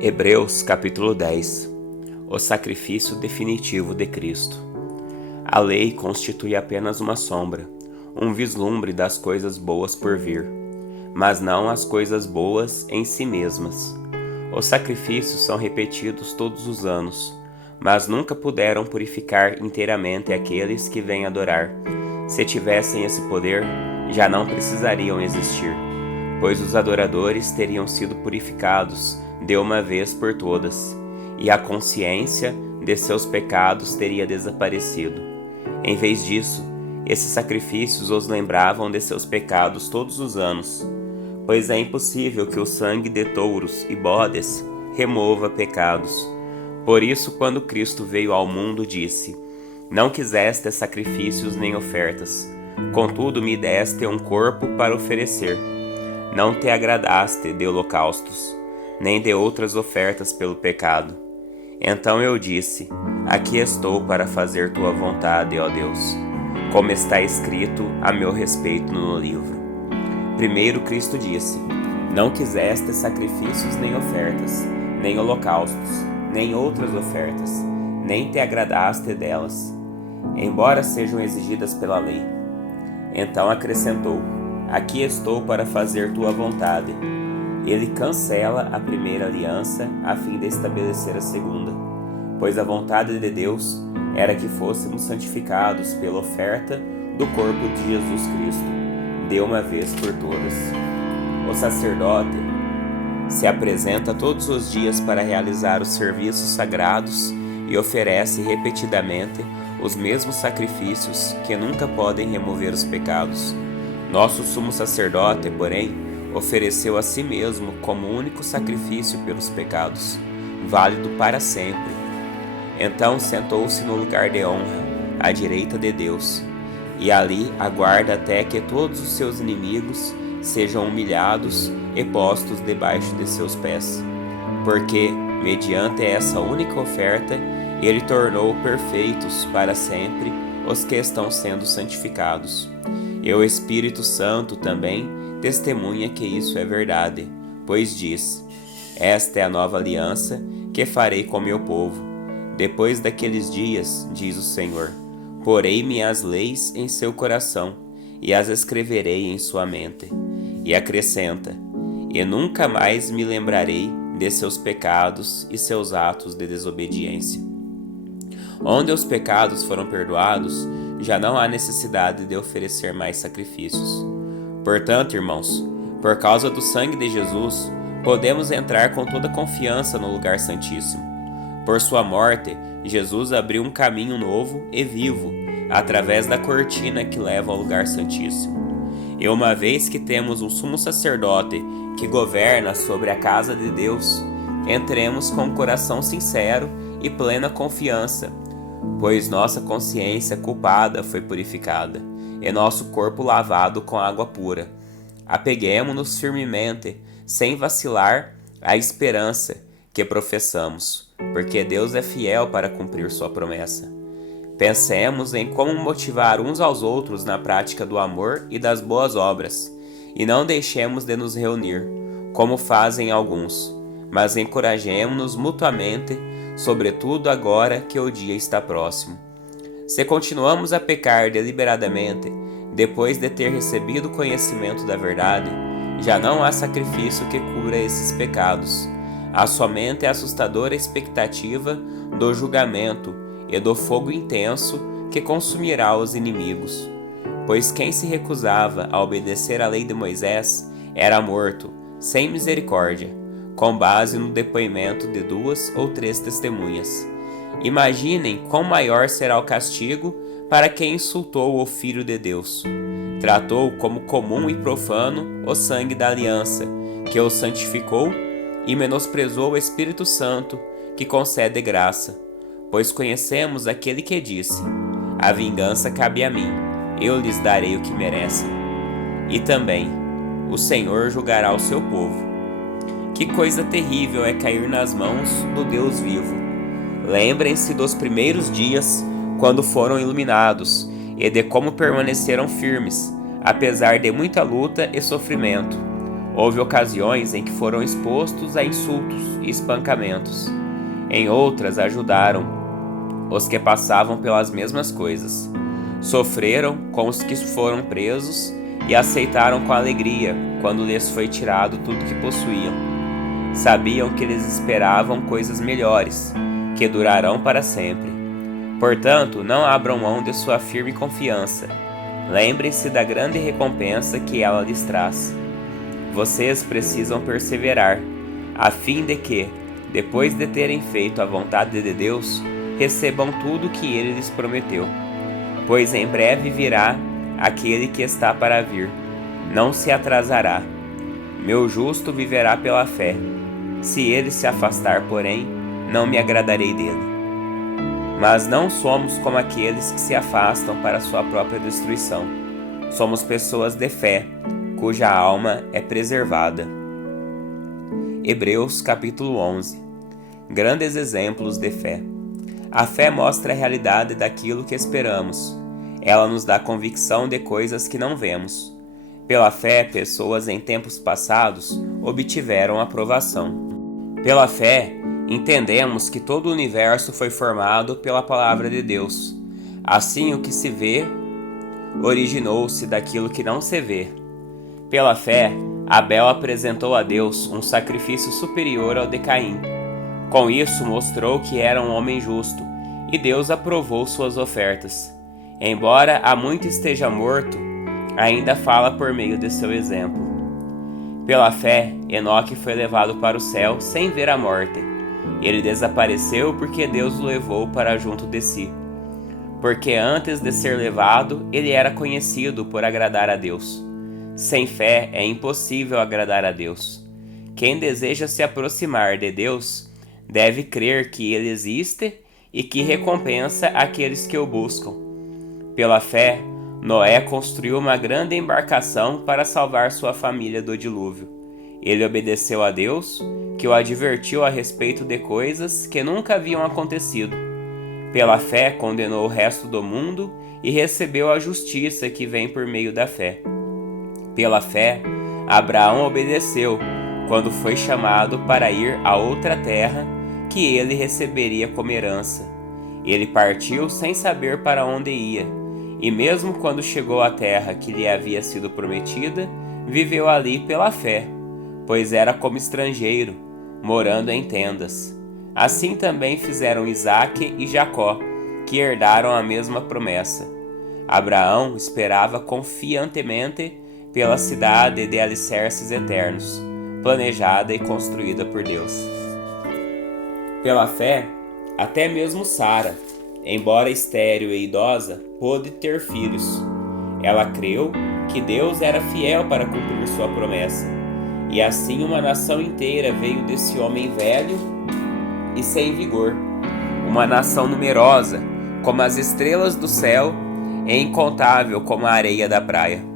Hebreus capítulo 10. O sacrifício definitivo de Cristo. A lei constitui apenas uma sombra, um vislumbre das coisas boas por vir, mas não as coisas boas em si mesmas. Os sacrifícios são repetidos todos os anos, mas nunca puderam purificar inteiramente aqueles que vêm adorar. Se tivessem esse poder, já não precisariam existir, pois os adoradores teriam sido purificados de uma vez por todas, e a consciência de seus pecados teria desaparecido. Em vez disso, esses sacrifícios os lembravam de seus pecados todos os anos, pois é impossível que o sangue de touros e bodes remova pecados. Por isso, quando Cristo veio ao mundo, disse: Não quiseste sacrifícios nem ofertas, contudo me deste um corpo para oferecer. Não te agradaste de holocaustos, nem de outras ofertas pelo pecado. Então eu disse: Aqui estou para fazer tua vontade, ó Deus, como está escrito a meu respeito no livro. Primeiro Cristo disse: Não quiseste sacrifícios nem ofertas, nem holocaustos, nem outras ofertas, nem te agradaste delas, embora sejam exigidas pela lei. Então acrescentou: Aqui estou para fazer tua vontade. Ele cancela a primeira aliança a fim de estabelecer a segunda, pois a vontade de Deus era que fôssemos santificados pela oferta do corpo de Jesus Cristo, de uma vez por todas. O sacerdote se apresenta todos os dias para realizar os serviços sagrados e oferece repetidamente os mesmos sacrifícios que nunca podem remover os pecados. Nosso sumo sacerdote, porém, ofereceu a si mesmo como único sacrifício pelos pecados, válido para sempre. Então sentou-se no lugar de honra, à direita de Deus, e ali aguarda até que todos os seus inimigos sejam humilhados e postos debaixo de seus pés. Porque, mediante essa única oferta, ele tornou perfeitos para sempre os que estão sendo santificados. E o Espírito Santo também testemunha que isso é verdade, pois diz: Esta é a nova aliança que farei com meu povo. Depois daqueles dias, diz o Senhor, porei minhas leis em seu coração e as escreverei em sua mente. E acrescenta: E nunca mais me lembrarei de seus pecados e seus atos de desobediência. Onde os pecados foram perdoados, já não há necessidade de oferecer mais sacrifícios. Portanto, irmãos, por causa do sangue de Jesus, podemos entrar com toda confiança no lugar santíssimo. Por sua morte, Jesus abriu um caminho novo e vivo, através da cortina que leva ao lugar santíssimo. E uma vez que temos um sumo sacerdote que governa sobre a casa de Deus, entremos com um coração sincero e plena confiança, pois nossa consciência culpada foi purificada, e nosso corpo lavado com água pura. Apeguemo-nos firmemente, sem vacilar, à esperança que professamos, porque Deus é fiel para cumprir sua promessa. Pensemos em como motivar uns aos outros na prática do amor e das boas obras, e não deixemos de nos reunir, como fazem alguns, mas encorajemo-nos mutuamente, sobretudo agora que o dia está próximo. Se continuamos a pecar deliberadamente, depois de ter recebido conhecimento da verdade, já não há sacrifício que cubra esses pecados. Há somente a assustadora expectativa do julgamento e do fogo intenso que consumirá os inimigos. Pois quem se recusava a obedecer à lei de Moisés era morto, sem misericórdia, com base no depoimento de 2 ou 3 testemunhas. Imaginem quão maior será o castigo para quem insultou o Filho de Deus. Tratou como comum e profano o sangue da aliança, que o santificou, e menosprezou o Espírito Santo, que concede graça. Pois conhecemos aquele que disse: A vingança cabe a mim, eu lhes darei o que merecem. E também, o Senhor julgará o seu povo. Que coisa terrível é cair nas mãos do Deus vivo. Lembrem-se dos primeiros dias, quando foram iluminados, e de como permaneceram firmes, apesar de muita luta e sofrimento. Houve ocasiões em que foram expostos a insultos e espancamentos. Em outras, ajudaram os que passavam pelas mesmas coisas. Sofreram com os que foram presos e aceitaram com alegria quando lhes foi tirado tudo que possuíam. Sabiam que lhes esperavam coisas melhores, que durarão para sempre. Portanto, não abram mão de sua firme confiança. Lembrem-se da grande recompensa que ela lhes traz. Vocês precisam perseverar, a fim de que, depois de terem feito a vontade de Deus, recebam tudo o que Ele lhes prometeu. Pois em breve virá aquele que está para vir, não se atrasará. Meu justo viverá pela fé. Se ele se afastar, porém, não me agradarei dele. Mas não somos como aqueles que se afastam para sua própria destruição. Somos pessoas de fé, cuja alma é preservada. Hebreus capítulo 11. Grandes exemplos de fé. A fé mostra a realidade daquilo que esperamos. Ela nos dá convicção de coisas que não vemos. Pela fé, pessoas em tempos passados obtiveram aprovação. Pela fé, entendemos que todo o universo foi formado pela palavra de Deus. Assim, o que se vê originou-se daquilo que não se vê. Pela fé, Abel apresentou a Deus um sacrifício superior ao de Caim. Com isso, mostrou que era um homem justo, e Deus aprovou suas ofertas. Embora há muito esteja morto, ainda fala por meio de seu exemplo. Pela fé, Enoque foi levado para o céu sem ver a morte. Ele desapareceu porque Deus o levou para junto de si. Porque antes de ser levado, ele era conhecido por agradar a Deus. Sem fé é impossível agradar a Deus. Quem deseja se aproximar de Deus deve crer que Ele existe e que recompensa aqueles que o buscam. Pela fé, Noé construiu uma grande embarcação para salvar sua família do dilúvio. Ele obedeceu a Deus, que o advertiu a respeito de coisas que nunca haviam acontecido. Pela fé, condenou o resto do mundo e recebeu a justiça que vem por meio da fé. Pela fé, Abraão obedeceu quando foi chamado para ir a outra terra que ele receberia como herança. Ele partiu sem saber para onde ia, e mesmo quando chegou à terra que lhe havia sido prometida, viveu ali pela fé, pois era como estrangeiro, morando em tendas. Assim também fizeram Isaque e Jacó, que herdaram a mesma promessa. Abraão esperava confiantemente pela cidade de alicerces eternos, planejada e construída por Deus. Pela fé, até mesmo Sara, embora estéril e idosa, pôde ter filhos. Ela creu que Deus era fiel para cumprir sua promessa, e assim uma nação inteira veio desse homem velho e sem vigor, uma nação numerosa, como as estrelas do céu, e incontável como a areia da praia.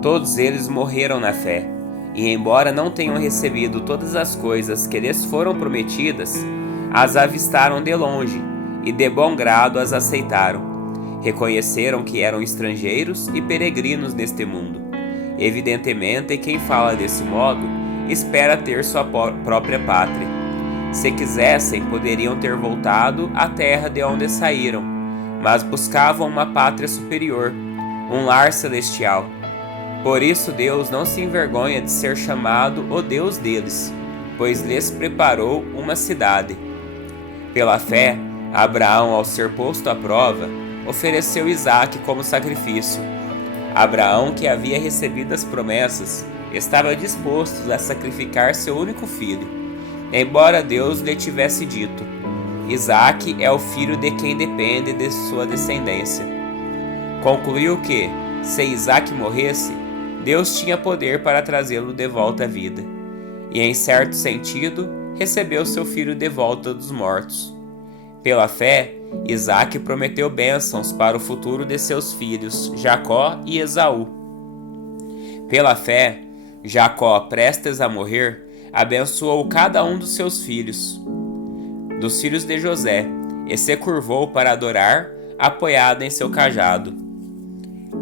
Todos eles morreram na fé, e embora não tenham recebido todas as coisas que lhes foram prometidas, as avistaram de longe, e de bom grado as aceitaram. Reconheceram que eram estrangeiros e peregrinos neste mundo. Evidentemente, quem fala desse modo, espera ter sua própria pátria. Se quisessem, poderiam ter voltado à terra de onde saíram, mas buscavam uma pátria superior, um lar celestial. Por isso Deus não se envergonha de ser chamado o Deus deles, pois lhes preparou uma cidade. Pela fé, Abraão, ao ser posto à prova, ofereceu Isaque como sacrifício. Abraão, que havia recebido as promessas, estava disposto a sacrificar seu único filho, embora Deus lhe tivesse dito: Isaque é o filho de quem depende de sua descendência. Concluiu que, se Isaque morresse, Deus tinha poder para trazê-lo de volta à vida, e em certo sentido, recebeu seu filho de volta dos mortos. Pela fé, Isaque prometeu bênçãos para o futuro de seus filhos, Jacó e Esaú. Pela fé, Jacó, prestes a morrer, abençoou cada um dos seus filhos, dos filhos de José, e se curvou para adorar, apoiado em seu cajado.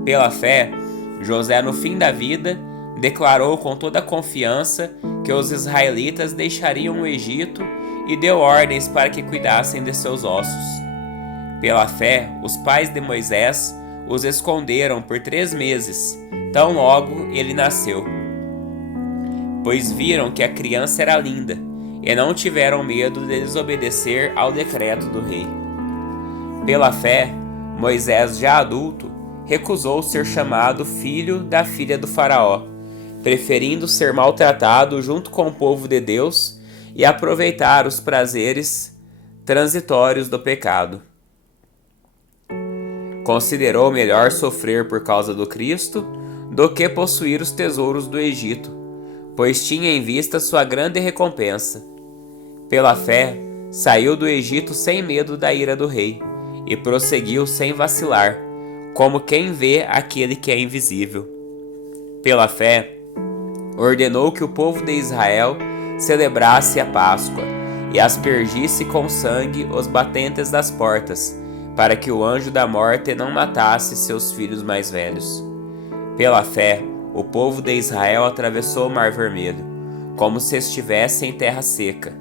Pela fé, José, no fim da vida, declarou com toda a confiança que os israelitas deixariam o Egito e deu ordens para que cuidassem de seus ossos. Pela fé, os pais de Moisés os esconderam por 3 meses, tão logo ele nasceu, pois viram que a criança era linda e não tiveram medo de desobedecer ao decreto do rei. Pela fé, Moisés, já adulto, recusou ser chamado filho da filha do faraó, preferindo ser maltratado junto com o povo de Deus e aproveitar os prazeres transitórios do pecado. Considerou melhor sofrer por causa do Cristo do que possuir os tesouros do Egito, pois tinha em vista sua grande recompensa. Pela fé, saiu do Egito sem medo da ira do rei e prosseguiu sem vacilar, como quem vê aquele que é invisível. Pela fé, ordenou que o povo de Israel celebrasse a Páscoa e aspergisse com sangue os batentes das portas, para que o anjo da morte não matasse seus filhos mais velhos. Pela fé, o povo de Israel atravessou o Mar Vermelho, como se estivesse em terra seca.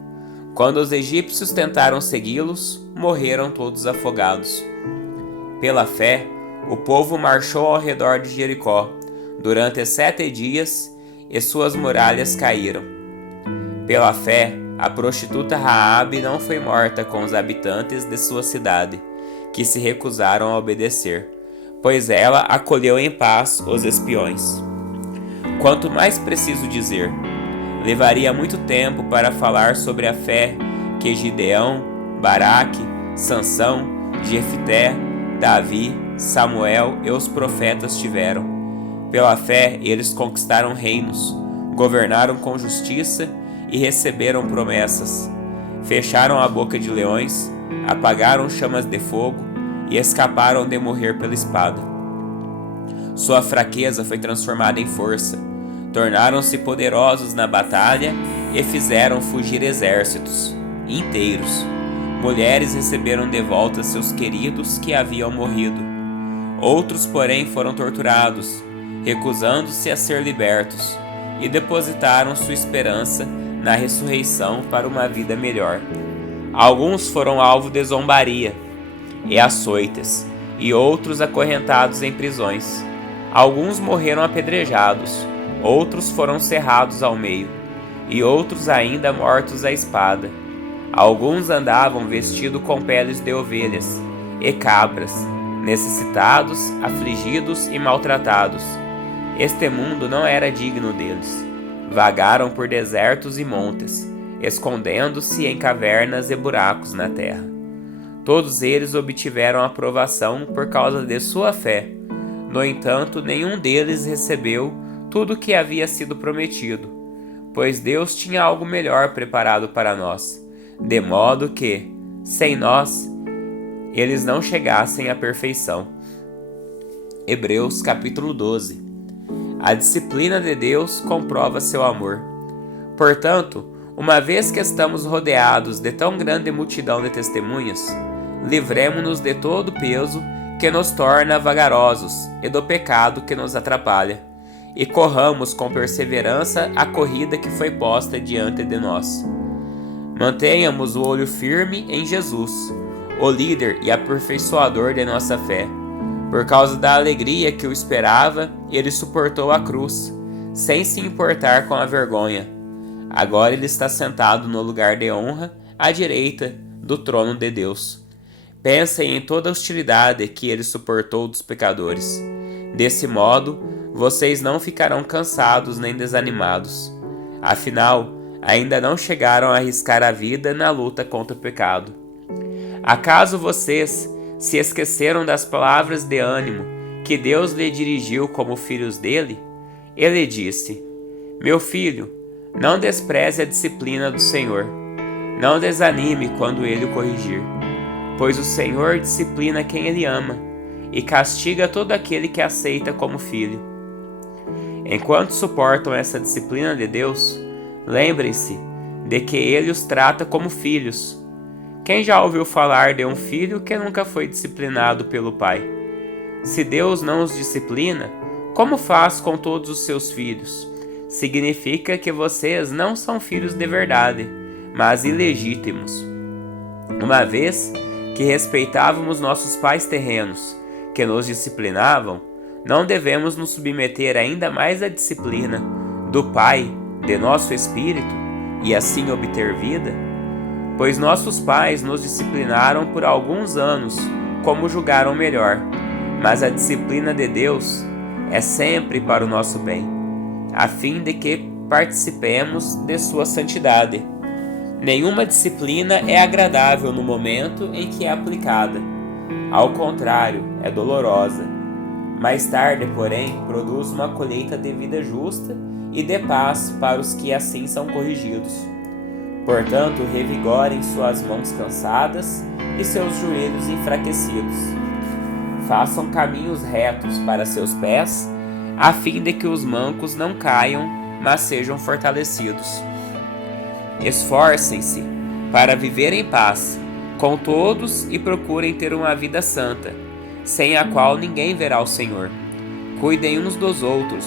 Quando os egípcios tentaram segui-los, morreram todos afogados. Pela fé, o povo marchou ao redor de Jericó durante 7 dias e suas muralhas caíram. Pela fé, a prostituta Raabe não foi morta com os habitantes de sua cidade, que se recusaram a obedecer, pois ela acolheu em paz os espiões. Quanto mais preciso dizer, levaria muito tempo para falar sobre a fé que Gideão, Baraque, Sansão, Jefté, Davi, Samuel e os profetas tiveram. Pela fé, eles conquistaram reinos, governaram com justiça e receberam promessas. Fecharam a boca de leões, apagaram chamas de fogo e escaparam de morrer pela espada. Sua fraqueza foi transformada em força. Tornaram-se poderosos na batalha e fizeram fugir exércitos inteiros. Mulheres receberam de volta seus queridos que haviam morrido. Outros, porém, foram torturados, recusando-se a ser libertos, e depositaram sua esperança na ressurreição para uma vida melhor. Alguns foram alvo de zombaria e açoites, e outros acorrentados em prisões. Alguns morreram apedrejados, outros foram cerrados ao meio, e outros ainda mortos à espada. Alguns andavam vestidos com peles de ovelhas e cabras, necessitados, afligidos e maltratados. Este mundo não era digno deles. Vagaram por desertos e montes, escondendo-se em cavernas e buracos na terra. Todos eles obtiveram aprovação por causa de sua fé. No entanto, nenhum deles recebeu tudo o que havia sido prometido, pois Deus tinha algo melhor preparado para nós, de modo que, sem nós, eles não chegassem à perfeição. Hebreus capítulo 12. A disciplina de Deus comprova seu amor. Portanto, uma vez que estamos rodeados de tão grande multidão de testemunhas, livremo-nos de todo o peso que nos torna vagarosos e do pecado que nos atrapalha, e corramos com perseverança a corrida que foi posta diante de nós. Mantenhamos o olho firme em Jesus, o líder e aperfeiçoador de nossa fé. Por causa da alegria que o esperava, ele suportou a cruz, sem se importar com a vergonha. Agora ele está sentado no lugar de honra, à direita do trono de Deus. Pensem em toda a hostilidade que ele suportou dos pecadores. Desse modo, vocês não ficarão cansados nem desanimados. Afinal, ainda não chegaram a arriscar a vida na luta contra o pecado. Acaso vocês se esqueceram das palavras de ânimo que Deus lhe dirigiu como filhos dele? Ele disse: Meu filho, não despreze a disciplina do Senhor. Não desanime quando ele o corrigir, pois o Senhor disciplina quem ele ama e castiga todo aquele que aceita como filho. Enquanto suportam essa disciplina de Deus, lembrem-se de que ele os trata como filhos. Quem já ouviu falar de um filho que nunca foi disciplinado pelo pai? Se Deus não os disciplina, Como faz com todos os seus filhos? Significa que vocês não são filhos de verdade, mas ilegítimos. Uma vez que respeitávamos nossos pais terrenos, que nos disciplinavam, não devemos nos submeter ainda mais à disciplina do Pai de nosso espírito e assim obter vida? Pois nossos pais nos disciplinaram por alguns anos, como julgaram melhor, mas a disciplina de Deus é sempre para o nosso bem, a fim de que participemos de sua santidade. Nenhuma disciplina é agradável no momento em que é aplicada. Ao contrário, é dolorosa. Mais tarde, porém, produz uma colheita de vida justa e de paz para os que assim são corrigidos. Portanto, revigorem suas mãos cansadas e seus joelhos enfraquecidos. Façam caminhos retos para seus pés, a fim de que os mancos não caiam, mas sejam fortalecidos. Esforcem-se para viver em paz com todos e procurem ter uma vida santa, sem a qual ninguém verá o Senhor. Cuidem uns dos outros,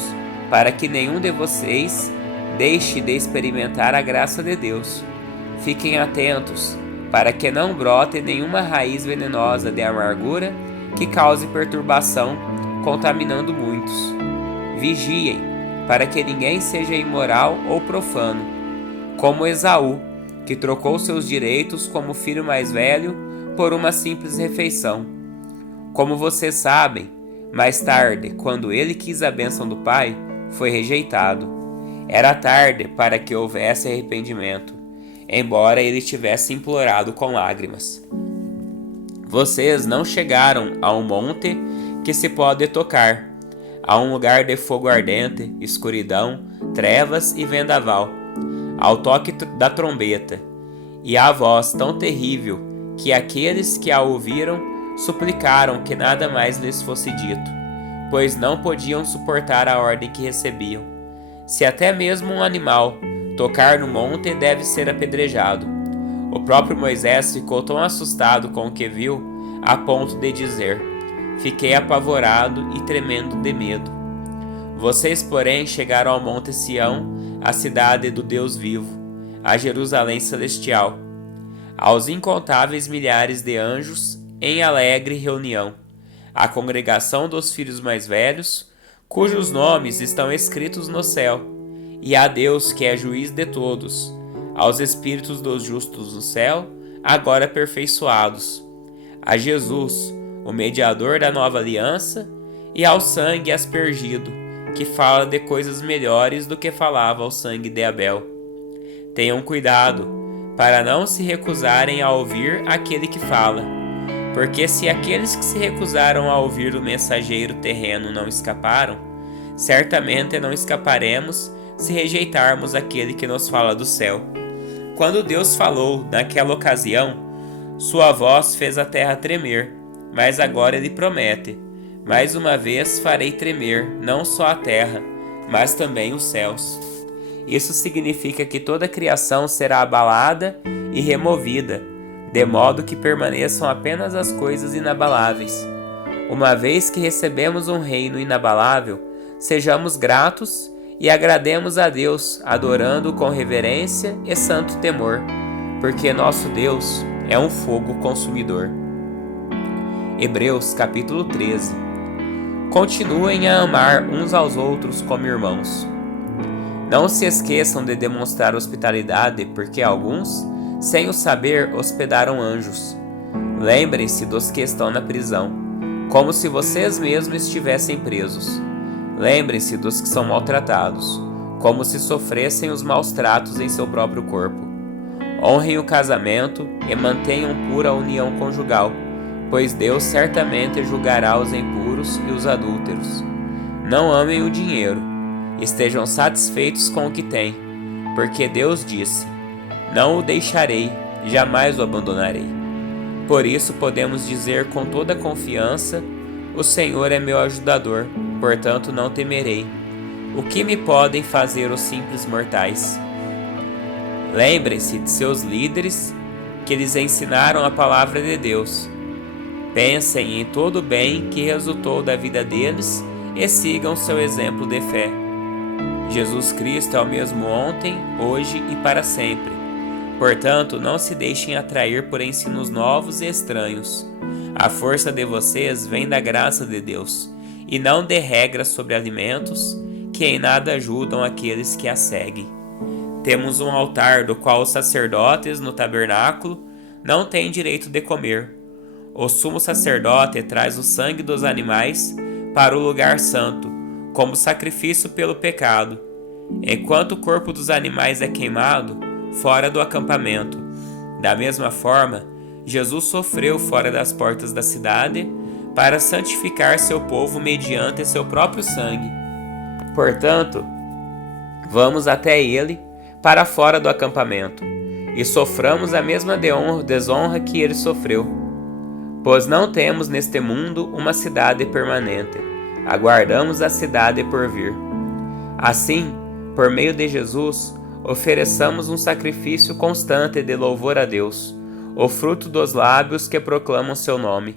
para que nenhum de vocês deixe de experimentar a graça de Deus. Fiquem atentos, para que não brote nenhuma raiz venenosa de amargura que cause perturbação, contaminando muitos. Vigiem, para que ninguém seja imoral ou profano, como Esaú, que trocou seus direitos como filho mais velho por uma simples refeição. Como vocês sabem, mais tarde, quando ele quis a bênção do pai, foi rejeitado. Era tarde para que houvesse arrependimento, embora ele tivesse implorado com lágrimas. Vocês não chegaram a um monte que se pode tocar, a um lugar de fogo ardente, escuridão, trevas e vendaval, ao toque da trombeta, e à voz tão terrível que aqueles que a ouviram suplicaram que nada mais lhes fosse dito, pois não podiam suportar a ordem que recebiam. Se até mesmo um animal tocar no monte, deve ser apedrejado. O próprio Moisés ficou tão assustado com o que viu, a ponto de dizer: fiquei apavorado e tremendo de medo. Vocês, porém, chegaram ao monte Sião, a cidade do Deus vivo, a Jerusalém celestial, aos incontáveis milhares de anjos em alegre reunião, à congregação dos filhos mais velhos, cujos nomes estão escritos no céu, e a Deus que é juiz de todos, aos espíritos dos justos no céu, agora aperfeiçoados, a Jesus, o mediador da nova aliança, e ao sangue aspergido, que fala de coisas melhores do que falava o sangue de Abel. Tenham cuidado, para não se recusarem a ouvir aquele que fala, porque se aqueles que se recusaram a ouvir o mensageiro terreno não escaparam, certamente não escaparemos se rejeitarmos aquele que nos fala do céu. Quando Deus falou naquela ocasião, sua voz fez a terra tremer, mas agora ele promete: mais uma vez farei tremer não só a terra, mas também os céus. Isso significa que toda a criação será abalada e removida, de modo que permaneçam apenas as coisas inabaláveis. Uma vez que recebemos um reino inabalável, sejamos gratos e agrademos a Deus, adorando com reverência e santo temor, porque nosso Deus é um fogo consumidor. Hebreus capítulo 13. Continuem a amar uns aos outros como irmãos. Não se esqueçam de demonstrar hospitalidade, porque alguns, sem o saber, hospedaram anjos. Lembrem-se dos que estão na prisão, como se vocês mesmos estivessem presos. Lembrem-se dos que são maltratados, como se sofressem os maus tratos em seu próprio corpo. Honrem o casamento e mantenham pura a união conjugal, pois Deus certamente julgará os impuros e os adúlteros. Não amem o dinheiro, estejam satisfeitos com o que têm, porque Deus disse: não o deixarei, jamais o abandonarei. Por isso podemos dizer com toda confiança: o Senhor é meu ajudador, portanto não temerei. O que me podem fazer os simples mortais? Lembrem-se de seus líderes, que lhes ensinaram a palavra de Deus. Pensem em todo o bem que resultou da vida deles e sigam seu exemplo de fé. Jesus Cristo é o mesmo ontem, hoje e para sempre. Portanto, não se deixem atrair por ensinos novos e estranhos. A força de vocês vem da graça de Deus, e não de regras sobre alimentos que em nada ajudam aqueles que a seguem. Temos um altar do qual os sacerdotes no tabernáculo não têm direito de comer. O sumo sacerdote traz o sangue dos animais para o lugar santo, como sacrifício pelo pecado, enquanto o corpo dos animais é queimado fora do acampamento. Da mesma forma, Jesus sofreu fora das portas da cidade para santificar seu povo mediante seu próprio sangue. Portanto, vamos até ele para fora do acampamento e soframos a mesma desonra que ele sofreu. Pois não temos neste mundo uma cidade permanente, aguardamos a cidade por vir. Assim, por meio de Jesus, ofereçamos um sacrifício constante de louvor a Deus, o fruto dos lábios que proclamam seu nome.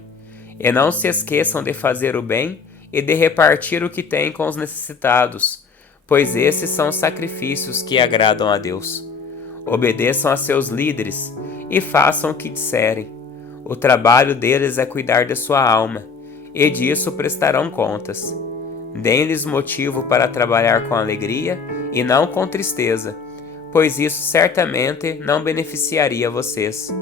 E não se esqueçam de fazer o bem e de repartir o que têm com os necessitados, pois esses são os sacrifícios que agradam a Deus. Obedeçam a seus líderes e façam o que disserem. O trabalho deles é cuidar de sua alma, e disso prestarão contas. Deem-lhes motivo para trabalhar com alegria e não com tristeza, pois isso certamente não beneficiaria vocês.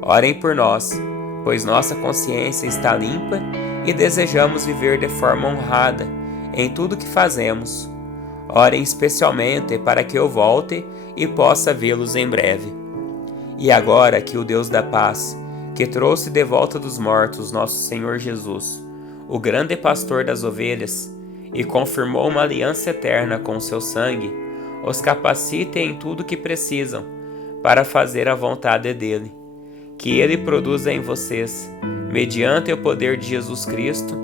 Orem por nós, pois nossa consciência está limpa e desejamos viver de forma honrada em tudo que fazemos. Orem especialmente para que eu volte e possa vê-los em breve. E agora que o Deus da paz, que trouxe de volta dos mortos nosso Senhor Jesus, o grande pastor das ovelhas, e confirmou uma aliança eterna com seu sangue, os capacite em tudo que precisam para fazer a vontade dele. Que ele produza em vocês, mediante o poder de Jesus Cristo,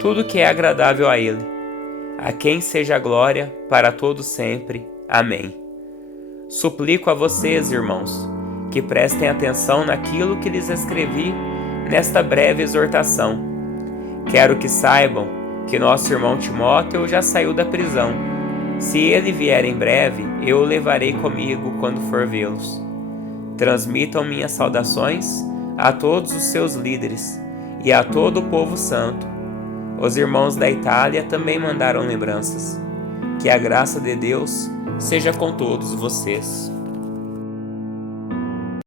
tudo que é agradável a ele. A quem seja a glória para todo sempre. Amém. Suplico a vocês, irmãos, que prestem atenção naquilo que lhes escrevi nesta breve exortação. Quero que saibam que nosso irmão Timóteo já saiu da prisão. Se ele vier em breve, eu o levarei comigo quando for vê-los. Transmitam minhas saudações a todos os seus líderes e a todo o povo santo. Os irmãos da Itália também mandaram lembranças. Que a graça de Deus seja com todos vocês.